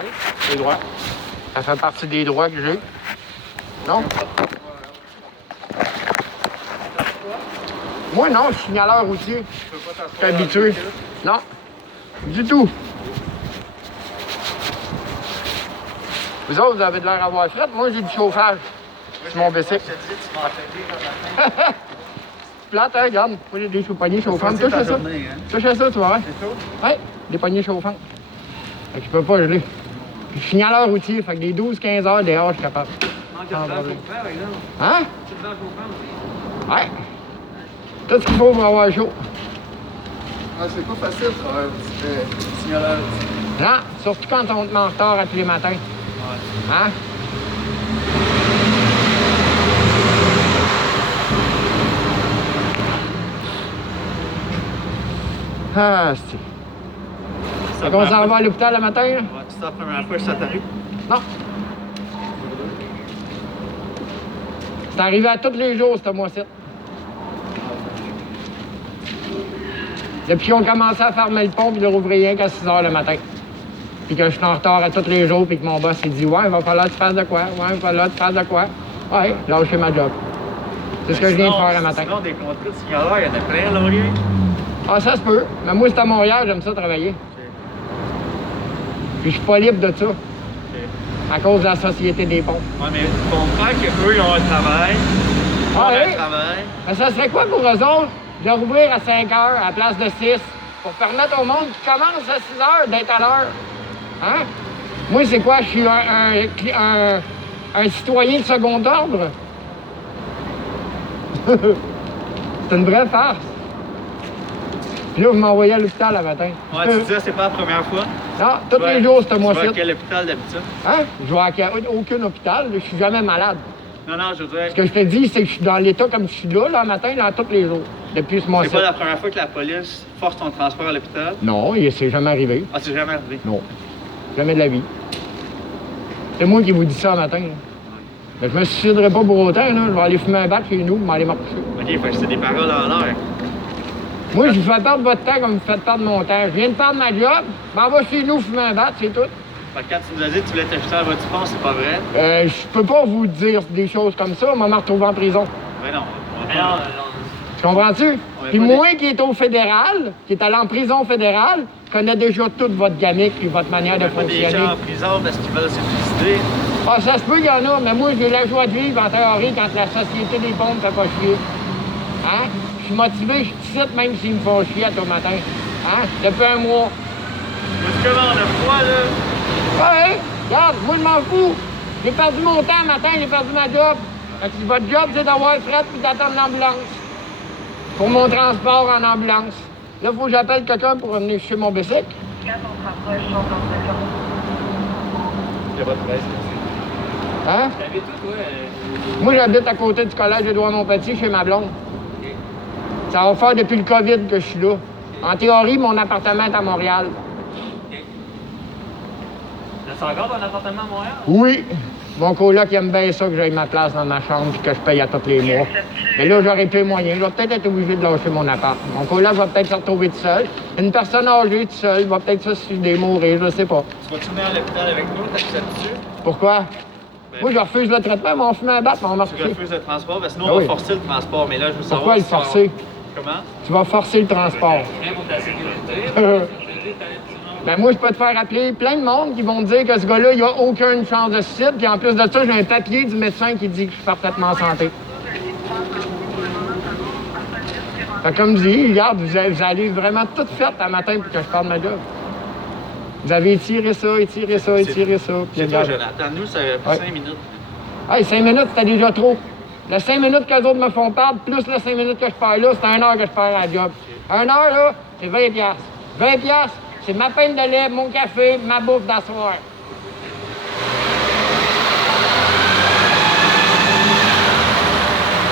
Oui, les droits. Ça fait partie des droits que j'ai. Non? Moi, non, je suis signaleur routier. Je suis habitué. Non, du tout. Vous autres, vous avez de l'air à avoir fret. Moi, j'ai du chauffage. C'est mon bicycle. Plate, hein, regarde. Moi, j'ai des poignées chauffantes. Touche à ça. Touche à ça, tu vois. C'est tout? Oui, des poignées chauffantes. Fait que je peux pas geler. Puis je suis signaleur routier, fait que des 12-15 heures dehors, je suis capable. Manque de temps chauffeur, exemple. Hein? Tu te temps chauffeur aussi? Ouais. Tout ce qu'il faut pour avoir chaud. Ah, c'est pas facile de travailler signaleur. Non, surtout quand on te met en retard à tous les matins. Ouais. Hein? Ah, c'est... Fait qu'on s'en va à l'hôpital le matin, là? Ouais, c'est la première fois que ça t'arrive? Non. C'est arrivé à tous les jours, ce mois-ci. Depuis qu'on commençait à fermer le pont, puis de rouvrir rien qu'à 6 h le matin. Puis que je suis en retard à tous les jours, puis que mon boss il dit « Ouais, il va falloir que tu fasses de quoi? Ouais, il va falloir que tu fasses de quoi? » Ouais, lâcher ma job. C'est ce que je viens de faire le matin. Sinon, des contrats de signaleur, il y en a plein à Laurier. Ah, ça se peut. Mais moi, c'est à Montréal, j'aime ça travailler. Puis je suis pas libre de ça. À cause de la Société des ponts. Ouais, mais tu comprends qu'eux, ils ont un travail. Ah oui? Travail. Mais ça serait quoi pour eux autres de rouvrir à 5 h à la place de 6 pour permettre au monde qui commence à 6 h d'être à l'heure? Hein? Moi, c'est quoi? Je suis un citoyen de second ordre? C'est une vraie farce. Puis là, vous m'envoyez à l'hôpital le matin. Ouais, tu disais, c'est pas la première fois? Non, tous les jours, c'est moi-ci. Tu vas à quel hôpital d'habitude? Hein? Je vais à aucun hôpital, je suis jamais malade. Non, non, je veux dire... Ce que je te dis, c'est que je suis dans l'état comme je suis là, le matin, là, tous les jours, depuis ce mois-ci. C'est pas la première fois que la police force ton transport à l'hôpital? Non, c'est jamais arrivé. Ah, c'est jamais arrivé? Non. Jamais de la vie. C'est moi qui vous dis ça le matin. Là. Mais je me suiciderai pas pour autant, là. Je vais aller fumer un bat chez nous, m'aller me recoucher. OK, fait que c'est des paroles en l'air. Moi, je vous fais perdre votre temps comme vous faites perdre mon temps. Je viens de perdre ma job, m'en va chez nous fumer un bat, c'est tout. Fait que quand tu nous as dit que tu voulais t'acheter à votre sport, c'est pas vrai? Je peux pas vous dire des choses comme ça, on va me retrouver en prison. Mais non. Tu comprends-tu? Puis moi qui est au fédéral, qui est allé en prison fédérale, connais déjà toute votre gamique et votre manière de fonctionner. Des gens en prison parce qu'ils veulent se suicider. Ah, ça se peut qu'il y en a, mais moi, j'ai la joie de vivre en théorie quand la Société des ponts me fait pas chier. Hein? Je suis motivé, je cite même s'ils me font chier à tout matin. Hein? Depuis un mois. Mais tu commandes le froid, là? Ouais, regarde, moi, je m'en fous. J'ai perdu mon temps le matin, j'ai perdu ma job. Fait que votre job, c'est d'avoir fret puis d'attendre l'ambulance. Pour mon transport en ambulance. Là, il faut que j'appelle quelqu'un pour venir chercher mon bicycle. Quand on se rapproche, on s'en fait Il y a pas de presse. Hein? T'habites où, toi? Moi, j'habite à côté du collège Édouard-Montpetit chez ma blonde. Okay. Ça va faire depuis le COVID que je suis là. En théorie, mon appartement est à Montréal. Okay. T'as encore ton appartement à Montréal? Oui. Mon coloc, il aime bien ça que j'aille ma place dans ma chambre et que je paye à tous les mois. Mais là, j'aurais plus les moyens. Je vais peut-être être obligé de lâcher mon appart. Mon coloc va peut-être se retrouver tout seul. Une personne âgée tout seul va peut-être se suicider, mourir, je sais pas. Tu vas-tu venir à l'hôpital avec nous? T'acceptes-tu? Pourquoi? Moi, je refuse le traitement, mais on fume un bat, mais on va Tu marcher. refuses le transport? Parce que nous, Ah on oui. va forcer le transport. Mais là, je veux savoir... Pourquoi le si forcer? Comment? Tu vas forcer le transport. Rien pour ta sécurité. Ben moi, je peux te faire appeler plein de monde qui vont me dire que ce gars-là, il a aucune chance de suicide. Puis en plus de ça, j'ai un papier du médecin qui dit que je suis parfaitement en santé. Fait que comme je dis, regarde, vous allez vraiment tout faire un matin pour que je parle de ma job. Vous avez étiré ça, étiré ça, étiré ça. Puis C'est toi, regarde. Jonathan. Nous, ça fait plus 5 minutes. Hey, 5 minutes, c'était déjà trop. Les 5 minutes que les autres me font perdre, plus les 5 minutes que je perds là, c'est 1 heure que je perds à la job. 1 heure, là, c'est 20 $. 20 $, c'est ma peine de lait, mon café, ma bouffe d'asseoir.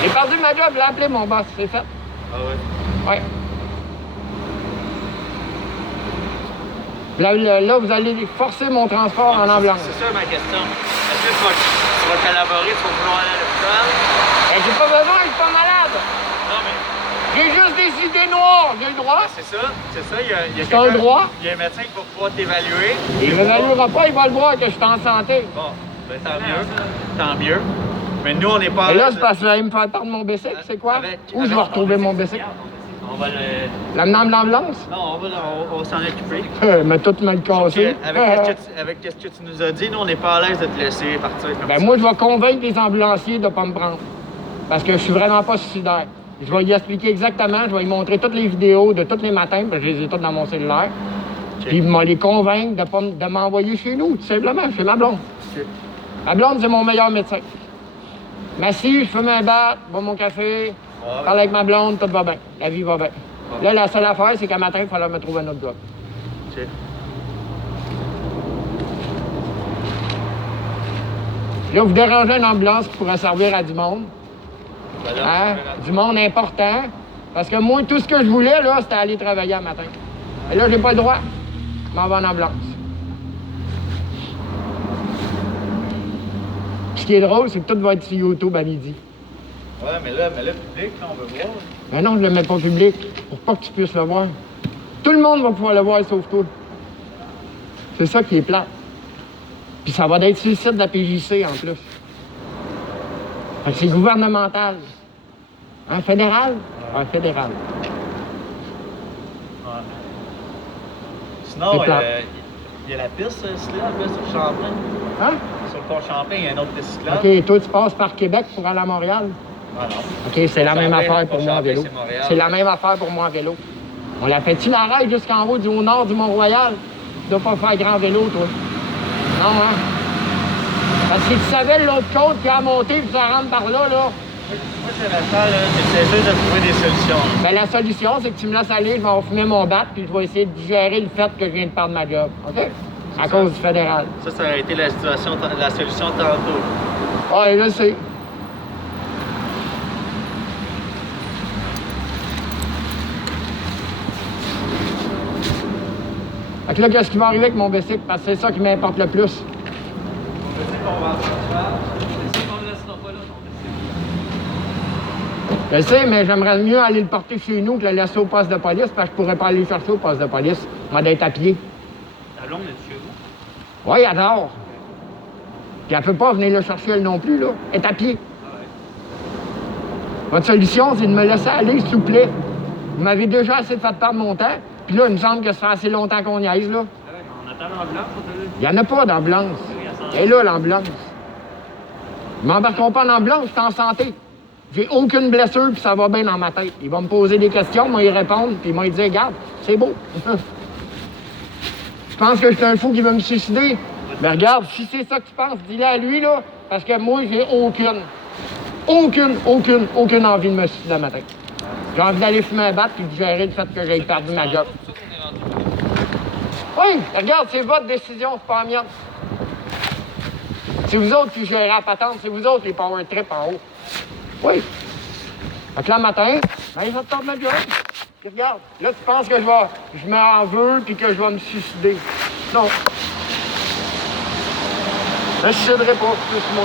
J'ai perdu ma job, je l'ai appelé mon boss, c'est fait. Ah ouais? Ouais. Là, vous allez forcer mon transport en ambulance. C'est ça ma question. Est-ce que tu vas collaborer, tu vas vouloir aller à l'hôpital? Ben, j'ai pas besoin, je suis pas malade. Non, mais... J'ai juste des idées noires, j'ai le droit. C'est ça, il y a C'est un quelqu'un- droit. Il y a un médecin qui va pouvoir t'évaluer. Il ne m'évaluera pas, il va le voir que je suis en santé. Bon, ben tant mieux. Mais nous, on n'est pas à Et là, l'aise. c'est parce que j'allais me faire perdre mon bicycle, c'est quoi? Où je vais retrouver mon bicycle? On va le. L'amener en ambulance? Non, on va s'en occuper. Mais tout me le casser. Avec ce que tu nous as dit, nous, on n'est pas à l'aise de te laisser partir comme Ben ça. moi, je vais convaincre les ambulanciers de ne pas me prendre. Parce que je suis vraiment pas suicidaire. Je vais lui expliquer exactement, je vais lui montrer toutes les vidéos de tous les matins, parce que je les ai toutes dans mon cellulaire. Puis je vais les convaincre de m'envoyer chez nous, tout simplement, chez ma blonde. Ok. Ma blonde, c'est mon meilleur médecin. M'assis, je fume un bat, bois mon café, parle avec ma blonde, tout va bien. La vie va bien. Là, la seule affaire, c'est qu'à matin, il fallait me trouver un autre job. Ok. Là, vous dérangez une ambulance qui pourrait servir à du monde. Ben là, Hein? Du monde important. Parce que moi, tout ce que je voulais, là, c'était aller travailler un matin. Et là, j'ai pas le droit. Je m'en vais en ambulance. Ce qui est drôle, c'est que tout va être sur YouTube à midi. Ouais, mais là, public, là, on veut voir. Mais non, je le mets pas public, pour pas que tu puisses le voir. Tout le monde va pouvoir le voir, sauf toi. C'est ça qui est plate. Puis ça va être sur le site de la PJC, en plus. Fait que c'est gouvernemental. Un fédéral? Un fédéral. Sinon, C'est plate. il y a la piste cyclable là, sur Champlain. Hein? Sur le pont Champlain, il y a une autre piste cyclable. OK, toi, tu passes par Québec pour aller à Montréal? Ah non. OK, c'est la même Champlain, affaire pour moi en Champlain, vélo. c'est Montréal. C'est la même affaire pour moi en vélo. On la fait-tu la rail jusqu'en haut au nord du Mont-Royal? Tu dois pas faire grand vélo, toi. Non, hein? Parce que si tu savais l'autre côte qui a monté puis ça rentre par là, là, Moi, c'est la salle, c'est juste de trouver des solutions. ben la solution, c'est que tu me laisses aller, je vais fumer mon bat puis je vais essayer de digérer le fait que je viens de perdre ma job. OK? À cause du fédéral. Ça aurait été la solution tantôt. Ouais, je sais. Fait que là, qu'est-ce qui va arriver avec mon bicycle? Parce que c'est ça qui m'importe le plus. On veut dire qu'on va en faire. Si on le laissera pas là, non. Je sais, mais j'aimerais mieux aller le porter chez nous que le laisser au poste de police parce que je pourrais pas aller le chercher au poste de police. Moi, d'être à pied. Ta blonde est chez vous? Oui, elle adore. Puis elle peut pas venir le chercher elle non plus, là. Elle est à pied. Votre solution, c'est de me laisser aller, s'il vous plaît. Vous m'avez déjà assez de faire perdre mon temps. Puis là, il me semble que ça fait assez longtemps qu'on y aille, là. Ah ouais, on attend l'ambulance, on t'a dit. Il n'y en a pas d'ambulance. Elle est là, l'ambulance. Ils m'embarqueront pas en ambulance, je suis en santé. J'ai aucune blessure, puis ça va bien dans ma tête. Ils vont me poser des questions, moi, y répondre, puis ils vont dire, regarde, c'est beau. Je pense que je suis un fou qui veut me suicider. Mais regarde, si c'est ça que tu penses, dis-le à lui, là, parce que moi, j'ai aucune envie de me suicider le matin. J'ai envie d'aller fumer un bat puis de gérer le fait que j'ai perdu ma job. Oui, regarde, c'est votre décision, c'est pas la mienne. C'est vous autres qui gérez la patente, c'est vous autres les power trips en haut. Oui. Fait que là, le matin, ben, je vais te perdre ma job. Puis regarde, là, tu penses que je m'en veux puis que je vais me suicider. Non. Je ne suiciderai pas, plus moi.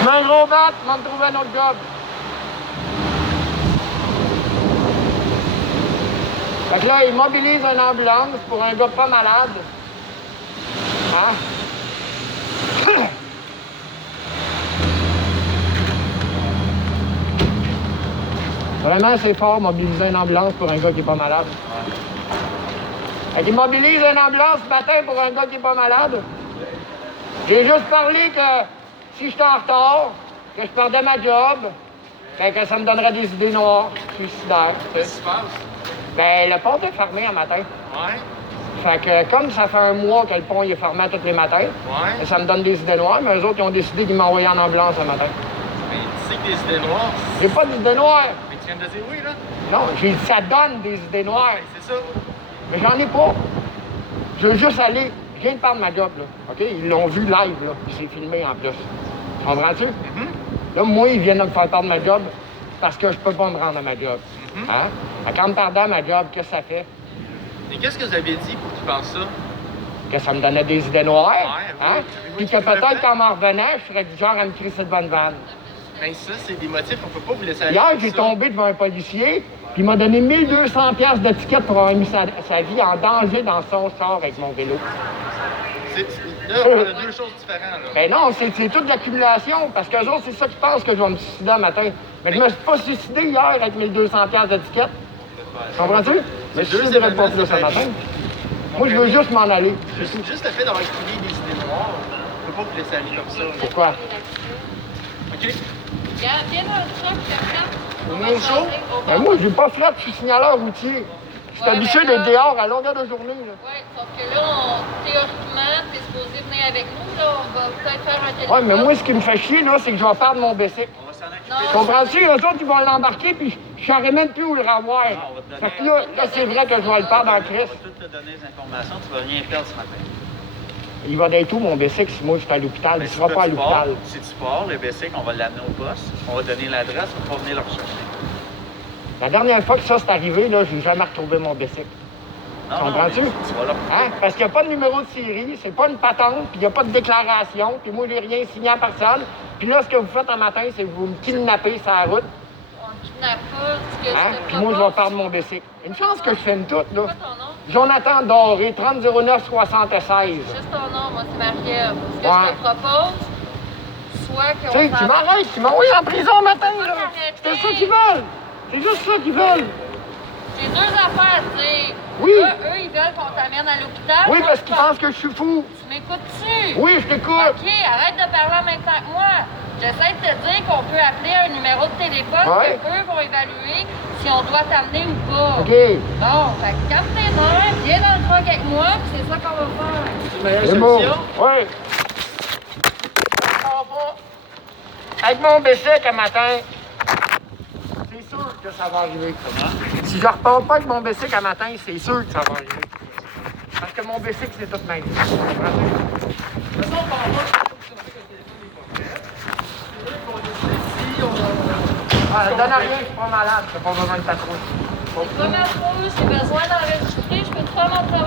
Je mets un gros bat, je vais me trouver un autre job. Fait que là, ils mobilisent une ambulance pour un gars pas malade. Hein? Vraiment, c'est fort, mobiliser une ambulance pour un gars qui est pas malade. Fait qu'ils mobilisent une ambulance ce matin pour un gars qui est pas malade. J'ai juste parlé que si j'étais en retard, que je perdais ma job, ben que ça me donnerait des idées noires, suicidaires. Qu'est-ce qui se passe? Ben, le pont est fermé un matin. Ouais. Fait que comme ça fait un mois que le pont il est fermé tous les matins, Ouais. ça me donne des idées noires, mais eux autres, ils ont décidé qu'ils m'envoyaient en ambulance un matin. Mais tu sais que des idées noires. J'ai pas d'idées noires. Mais tu viens de dire oui, là. Non, j'ai dit ça donne des idées noires. C'est ça. Mais j'en ai pas. Je veux juste aller. Je viens de perdre ma job, là. OK? Ils l'ont vu live, là. Puis c'est filmé en plus. Comprends-tu? Là, moi, ils viennent de me faire perdre ma job parce que je peux pas me rendre à ma job. Hein? Fait qu'en me perdant ma job, qu'est-ce que ça fait? Et qu'est-ce que vous avez dit pour qu'ils pensent ça? Que ça me donnait des idées noires. Ouais, Hein? oui. Puis que peut-être qu'en m'en revenant, je serais du genre à me crisser de bonne vanne. Mais ça, c'est des motifs, on peut pas vous laisser aller. Hier, comme j'ai ça. tombé devant un policier, puis il m'a donné 1200 piastres de ticket pour avoir mis sa vie en danger dans son char avec mon vélo. Là, on a deux choses différentes. Là. Ben non, c'est toute l'accumulation, parce qu'eux autres, c'est ça qu'ils pensent que je vais me suicider un matin. Mais je me suis pas suicidé hier avec 1200 piastres de ticket. Comprends-tu? Mais je ne suiciderai pas plus ce matin. Moi, je veux juste m'en aller. Juste le fait d'avoir écrit des idées noires, on peut pas vous laisser aller comme ça. Pourquoi? OK? Viens dans le truck, Au moins chaud? Ben moi, j'ai pas fret, je suis signaleur routier. Je suis Ouais, habitué ben d'être là- dehors à longueur de journée. Là. Oui, sauf que là, théoriquement, tu es supposé venir avec nous. Là, on va peut-être faire un téléphone. Ouais, mais moi, ce qui me fait chier, là, c'est que je vais perdre mon bicycle. On va s'en occuper. Non. Comprends-tu? Eux autres, ils vont l'embarquer, puis je saurais même plus où le revoir. on va te donner- Fait que là, c'est vrai que je vais le perdre en On crise. va tout te donner les informations, tu vas rien perdre ce matin. Il va d'être où, mon bicycle, si moi, je suis à l'hôpital? Il Mais sera pas à l'hôpital. Si tu pars, le bicycle, on va l'amener au poste, on va donner l'adresse, on va venir le rechercher. La dernière fois que ça s'est arrivé, là, j'ai jamais retrouvé mon bicycle. Non, Comprends-tu? mais tu vas le Hein? Parce qu'il n'y a pas de numéro de série, c'est pas une patente, puis il n'y a pas de déclaration, puis moi, j'ai rien signé à personne. Puis là, ce que vous faites un matin, c'est que vous me kidnappez sur la route, On ne kidnappe pas. Ce que hein? je te Puis moi, je vais propose- perdre mon bicycle. Une chance que je filme tout, là. C'est quoi ton nom? Jonathan Doré, 300976. Juste ton nom, moi, c'est Marie-Ève. Ce que Ouais. je te propose, soit Tu qu'on sais, tu m'arrêtes, tu m'envoies en prison un matin, pas là. t'arrêter. C'est ça qu'ils veulent. C'est juste ça qu'ils veulent. J'ai deux affaires à te dire. Oui. Eux, ils veulent qu'on t'amène à l'hôpital. Oui, Moi, parce je qu'ils pense- pensent que je suis fou. Tu m'écoutes-tu? Oui, je t'écoute. OK, arrête de parler en même temps que moi. J'essaie de te dire qu'on peut appeler un numéro de téléphone Ouais. que eux vont évaluer si on doit t'amener ou pas. OK. Bon, fait que calme tes nerfs, viens dans le truck avec moi, puis c'est ça qu'on va faire. C'est une meilleure C'est bon. solution. Oui. Avec mon bicycle un matin, c'est sûr que ça va arriver. Si je repars pas avec mon bicycle un matin, c'est sûr que ça va arriver. Parce que mon bicycle, c'est toute ma vie. Ah, donne rien, je suis pas malade, j'ai pas besoin de ta trousse. C'est pas ma faute, j'ai besoin d'enregistrer, je peux te faire mon travail